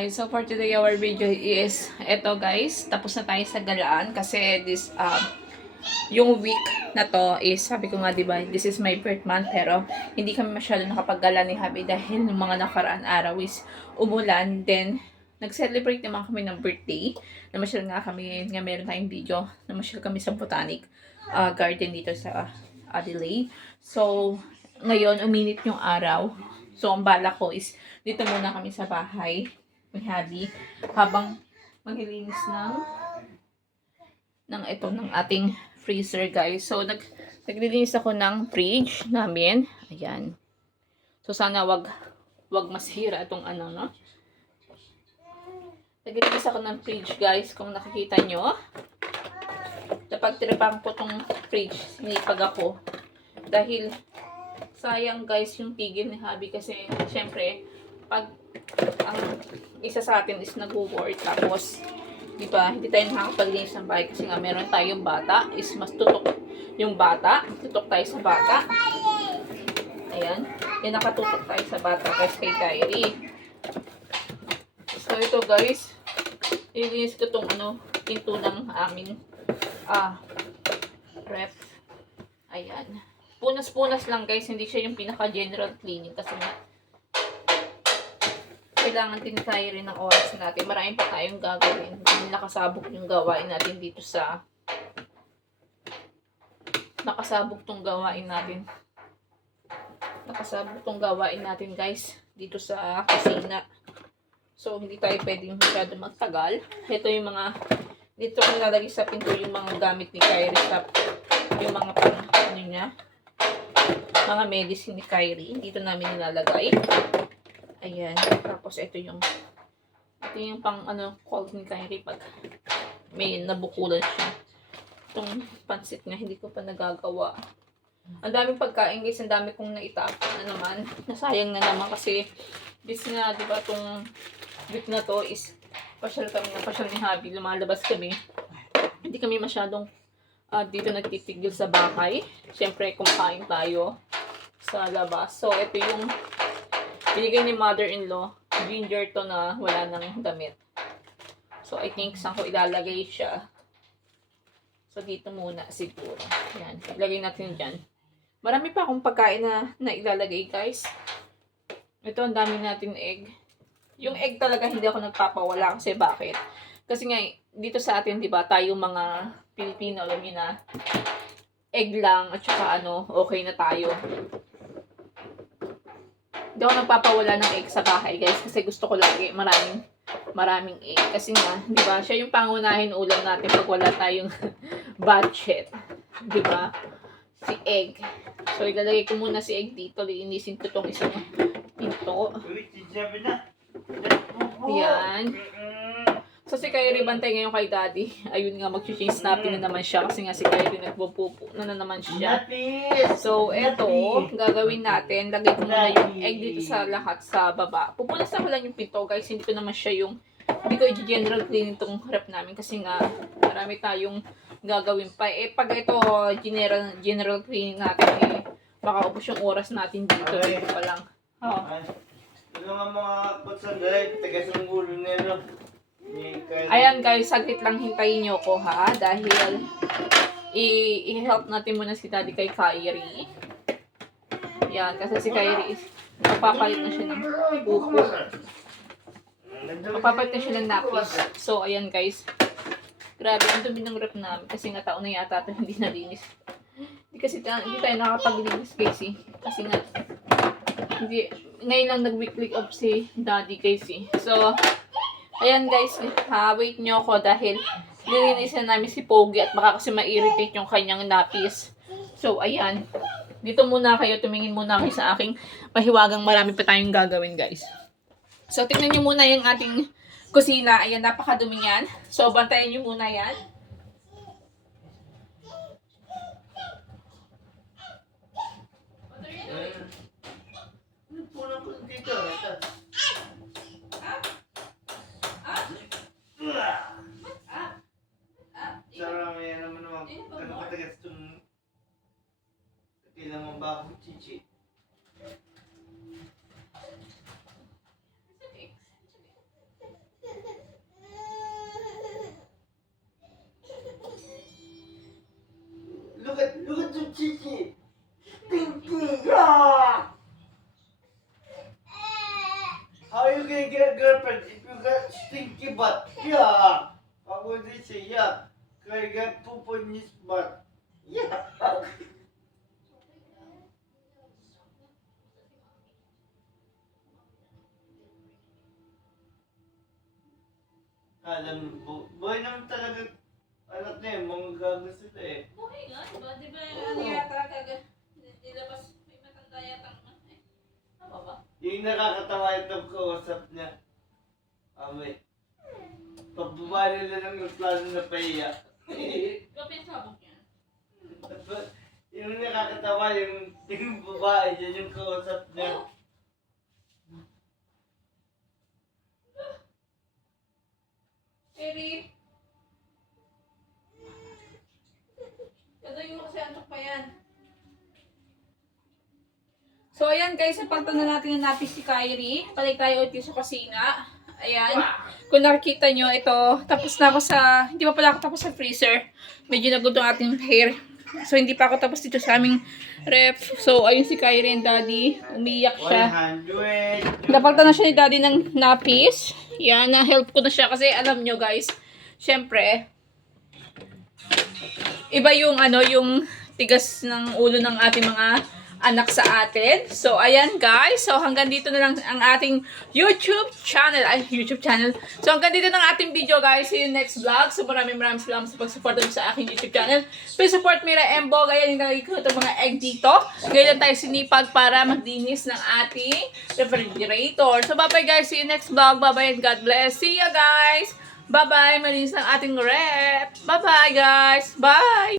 So for today our video is eto guys, tapos na tayo sa galaan kasi yung week na to is sabi ko nga 'di ba, this is my birth month pero hindi kami masyado nakapaggala ni Habi dahil yung mga nakaraan araw is umulan, then nag-celebrate naman kami ng birthday. Namasyal nga kami, nga meron tayong video, namasyal kami sa botanic garden dito sa Adelaide. So ngayon uminit yung araw. So ang bala ko is dito muna kami sa bahay ni Habi habang maglilinis ng ito ng ating freezer guys. So naglilinis ako ng fridge namin. Ayan. So sana wag masira itong ano no. Naglilinis ako ng fridge guys kung nakikita nyo. Kapag tiripang ko tong fridge, sinipag ako. Dahil sayang guys yung tigil ni Habi kasi syempre pag ang isa sa atin is nag-work tapos di ba hindi tayo nakakapaglinis ng bahay kasi nga meron tayong bata is mas tutok yung bata, tutok tayo sa bata. Ayan, yan nakatutok tayo sa bata guys kay Kyrie. So ito guys, ilinis ko tong pinto ng aming ref. Ayan, punas-punas lang guys, hindi siya yung pinaka general cleaning kasi nga kailangan din tayo rin ng oras natin. Marami pa tayong gagawin. Hindi nakasabog yung gawain natin dito sa nakasabog tong gawain natin guys dito sa kusina. So hindi tayo pwedeng masyado magtagal. Ito yung mga dito ko nilalagay sa pinto yung mga gamit ni Kyrie sa yung mga mga medicine ni Kyrie. Dito namin nilalagay. Ayan. Tapos ito yung pang cold ni Kyrie pag may nabukulan siya. Itong pansit nga hindi ko pa nagagawa. Ang daming pagkain guys, ang dami kong naitapon na naman. Nasayang na naman kasi this nga, di ba, itong week na to is pasyal ni Habi, lumalabas kami. Hindi kami masyadong dito nagtitigil sa bahay. Siyempre, kumakain tayo sa labas. So, ito yung binigay ni mother-in-law, ginger to na wala nang damit. So, I think saan ko ilalagay siya. So, dito muna siguro. Yan, ilagay natin dyan. Marami pa akong pagkain na ilalagay, guys. Ito, ang dami natin egg. Yung egg talaga hindi ako nagpapawala kasi bakit? Kasi nga, dito sa atin, di ba, tayong mga Pilipino, alam niyo na, egg lang at saka okay na tayo. Hindi ako nagpapawala ng egg sa bahay guys kasi gusto ko lagi maraming egg kasi nga, 'di ba? Siya yung pangunahin ulam natin pag wala tayong budget, 'di ba? Si egg. So ilalagay ko muna si egg dito, linisin ko tong isang pinto. Yan. So si Kyrie bantay ngayon kay Daddy. Ayun nga, mag-change nappy na naman siya kasi nga si Kyrie nagpupupo na naman siya. So eto, gagawin natin. Lagay ko muna yung egg dito sa lahat sa baba. Pupunasan ko lang yung pinto guys. Hindi ko naman siya hindi ko i-general cleaning tong rep namin kasi nga marami tayong gagawin pa. Pag ito general cleaning natin baka ubos yung oras natin dito. Dito pa lang. Ano nga mga patsandalay, tagas ng gulo nila. Ayan guys, saglit lang hintayin nyo ko ha. Dahil i-help natin muna si Daddy kay Kyrie. Yan, kasi si Kyrie is magpapalit na siya ng buko. Magpapalit na siya ng napis. So, ayan guys. Grabe, ang dumi ng rep namin. Kasi nga taon na yata ito hindi nalinis. Hindi tayo nakapaglinis guys eh. Kasi nga, ngayon lang nag-weekly off si Daddy guys eh. So, ayan guys, wait nyo ako dahil nilinisan namin si Pogi at baka kasi ma-irritate yung kanyang napis. So, ayan. Dito muna kayo, tumingin muna kayo sa aking pahiwagang marami pa tayong gagawin guys. So, tingnan nyo muna yung ating kusina. Ayan, napakadumi yan. So, bantayan nyo muna yan. Kailangan ba ako chichi? chichi. Pinky, yeah! How you gonna get a girlfriend if you got stinky butt? Yeah! How would they say, yeah? Cause you got poop on his butt. Yeah! Alam mo, boy naman talaga, anak niya, mga gago sila eh. Okay nga, diba? Diba ano yata kaga, nilabas, may matanda yata naman eh. Tama ba? Yung nakakatawa itong kausap niya. Ame. Pagbaba nila ng plano na pahiya. Ikaw pinasabog niya. Yung nakakatawa, yung babae dyan, yung kausap niya. Eri. Gagawin mo kasi antok pa yan. So, ayan guys, napagtan na natin na napis si Kyrie. Balik tayo ulit sa kusina. Ayan. Kung nakikita nyo, ito, tapos na ako sa, hindi pa pala ako tapos sa freezer. Medyo nagulo ang ating hair. So, hindi pa ako tapos dito sa aming ref. So, ayun si Kyrie and Daddy. Umiyak siya. 100. Napagtan na siya ni Daddy ng napis. Yan, na-help ko na siya kasi alam nyo guys, syempre, iba yung yung tigas ng ulo ng ating mga anak sa atin. So, ayan guys. So, hanggang dito na lang ang ating YouTube channel. So, hanggang dito na ang ating video guys. See you next vlog. So, maraming salamat sa pag-support sa aking YouTube channel. Please support Mira Embo. Gaya din talaga ko itong mga egg dito. Gaya lang tayo sinipag para magdinis ng ating refrigerator. So, bye-bye guys. See you next vlog. Bye-bye and God bless. See you guys. Bye-bye. Malinis ng ating rep. Bye-bye guys. Bye!